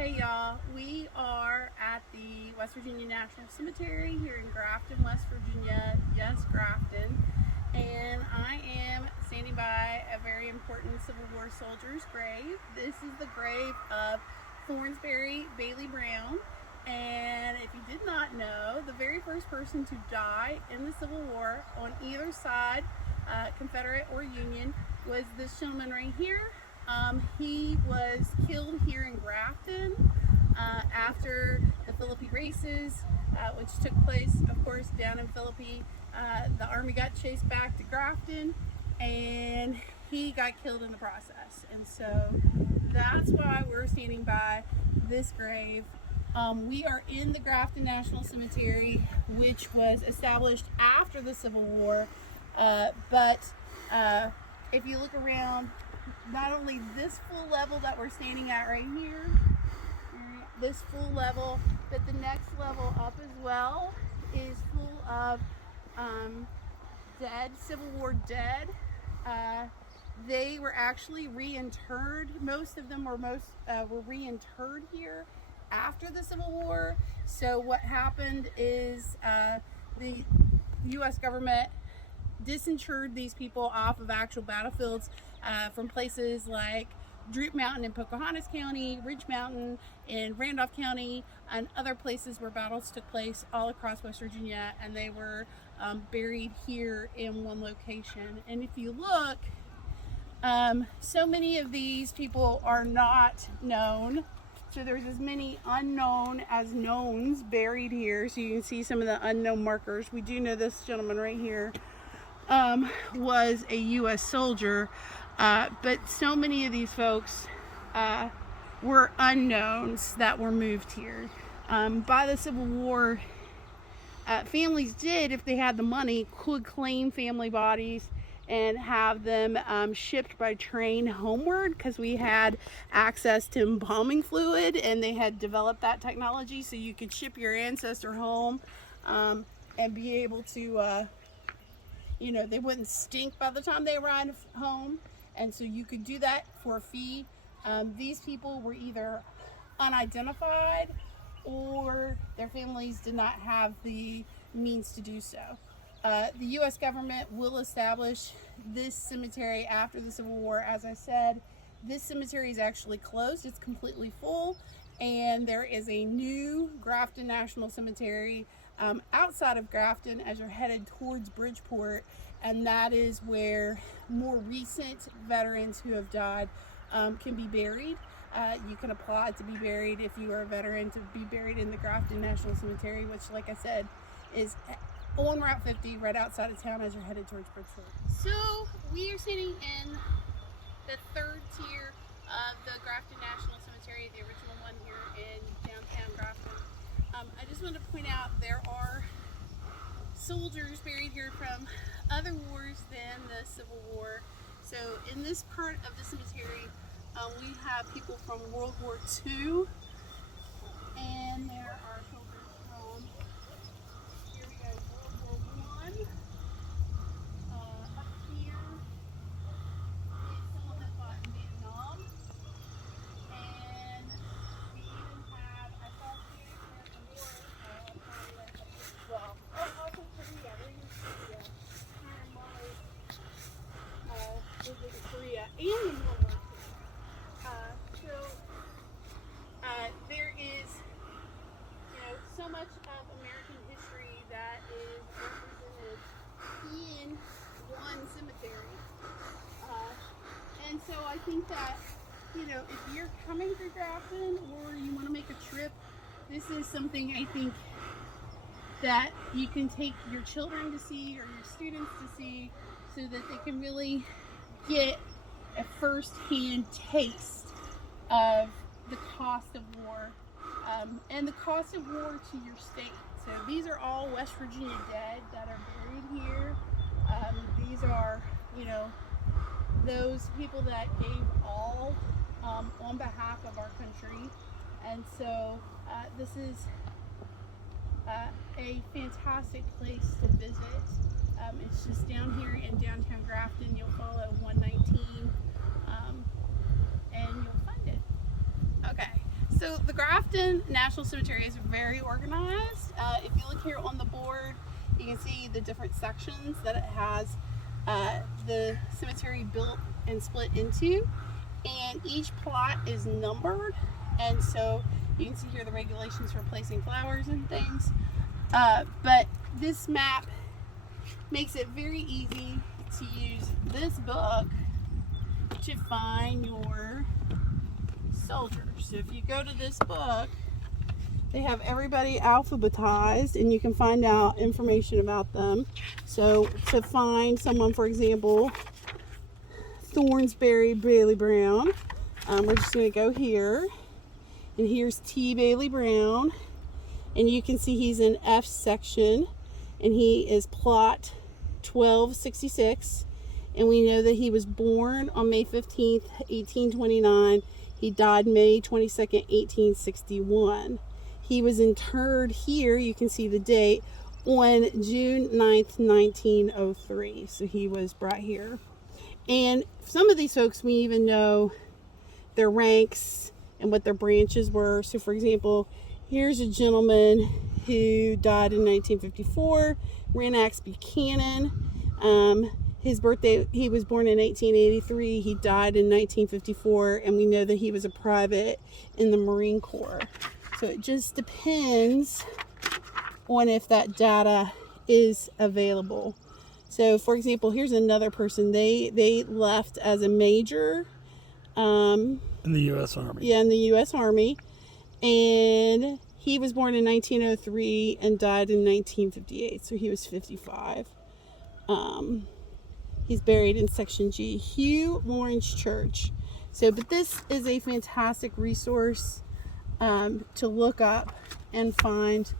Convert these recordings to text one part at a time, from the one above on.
Hey y'all, we are at the West Virginia National Cemetery here in Grafton, West Virginia. Yes, Grafton. And I am standing by a very important Civil War soldier's grave. This is the grave of Thornsberry Bailey Brown. And if you did not know, the very first person to die in the Civil War on either side, Confederate or Union, was this gentleman right here. He was killed here in Grafton after the Philippi races, which took place, of course, down in Philippi. The army got chased back to Grafton, and he got killed in the process. And so that's why we're standing by this grave. We are in the Grafton National Cemetery, which was established after the Civil War. But if you look around, not only this full level that we're standing at right here, this full level, but the next level up as well is full of dead, Civil War dead. They were actually reinterred. Most of them were reinterred here after the Civil War. So what happened is the U.S. government disinterred these people off of actual battlefields from places like Droop Mountain in Pocahontas County, Ridge Mountain in Randolph County, and other places where battles took place all across West Virginia, and they were buried here in one location. And if you look, so many of these people are not known. So there's as many unknown as knowns buried here. So you can see some of the unknown markers. We do know this gentleman right here was a U.S. soldier, but so many of these folks were unknowns that were moved here. By the Civil War, families did, if they had the money, could claim family bodies and have them shipped by train homeward, because we had access to embalming fluid and they had developed that technology, so you could ship your ancestor home and be able to they wouldn't stink by the time they arrived home, and so you could do that for a fee. These people were either unidentified or their families did not have the means to do so. The U.S. government will establish this cemetery after the Civil War. As I said, this cemetery is actually closed. It's completely full, and there is a new Grafton National Cemetery outside of Grafton as you're headed towards Bridgeport, and that is where more recent veterans who have died can be buried. You can apply to be buried if you are a veteran, to be buried in the Grafton National Cemetery, which, like I said, is on Route 50 right outside of town as you're headed towards Bridgeport. So we are sitting in the third tier of the Grafton National Cemetery, the original one here in downtown Grafton. I just wanted to point out there are soldiers buried here from other wars than the Civil War. So in this part of the cemetery, we have people from World War II, and there are soldiers from, here we go, World War I. Up here is someone that fought in Vietnam, and we even have, I saw here also Korea. We're in Korea. Here in visiting Korea and in World War II. There is, so much of American history that is represented in one cemetery. And so I think that, if you're coming through Grafton or you want to make a trip, this is something I think that you can take your children to see or your students to see, so that they can really get a first-hand taste of the cost of war and the cost of war to your state. So these are all West Virginia dead that are buried here. These are, those people that gave all on behalf of our country. And so this is a fantastic place to visit. It's just down here in downtown Grafton. You'll follow 119 and you'll find it. Okay, So the Grafton National Cemetery is very organized. If you look here on the board, you can see the different sections that it has the cemetery built and split into, and each plot is numbered, and so you can see here the regulations for placing flowers and things. But this map makes it very easy to use this book to find your soldiers. So if you go to this book, they have everybody alphabetized, and you can find out information about them. So to find someone, for example, Thornsberry Bailey Brown, we're just going to go here, and here's T. Bailey Brown, and you can see he's in F section, and he is plot 1266, and we know that he was born on May 15th, 1829. He died May 22nd, 1861. He was interred here, you can see the date, on June 9th, 1903. So he was brought here. And some of these folks, we even know their ranks and what their branches were. So for example, here's a gentleman who died in 1954, Ranax Buchanan. His birthday, he was born in 1883. He died in 1954, and we know that he was a private in the Marine Corps. So it just depends on if that data is available. So for example, here's another person. They left as a major. In the U.S. Army. Yeah, in the U.S. Army. And he was born in 1903 and died in 1958. So he was 55. He's buried in Section G, Hugh Lawrence Church. So, but this is a fantastic resource to look up and find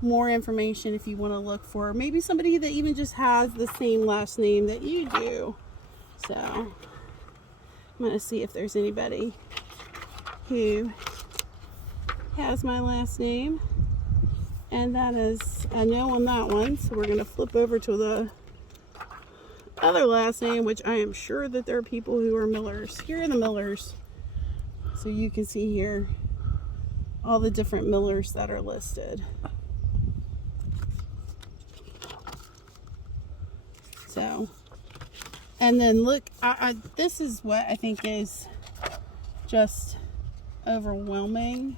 more information if you want to look for maybe somebody that even just has the same last name that you do. So, I'm going to see if there's anybody who has my last name. And that is a no on that one. So, we're going to flip over to the other last name, which I am sure that there are people who are Millers. Here are the Millers. So you can see here all the different Millers that are listed. So, and then look, this is what I think is just overwhelming,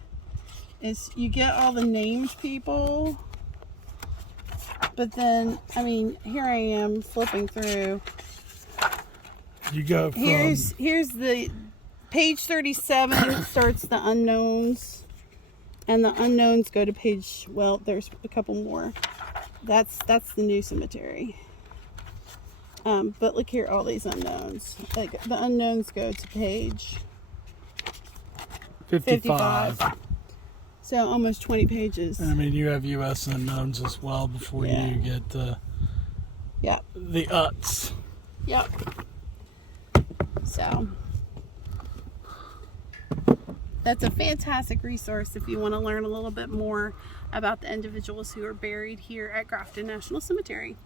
is you get all the named people. But then, I mean, here I am flipping through. You go from... Here's the... Page 37 starts the unknowns. And the unknowns go to page... Well, there's a couple more. That's the new cemetery. But look here, all these unknowns. Like, the unknowns go to page... 55. So almost 20 pages. And I mean, you have U.S. unknowns as well before you get the UTs. Yep. So that's a fantastic resource if you want to learn a little bit more about the individuals who are buried here at Grafton National Cemetery.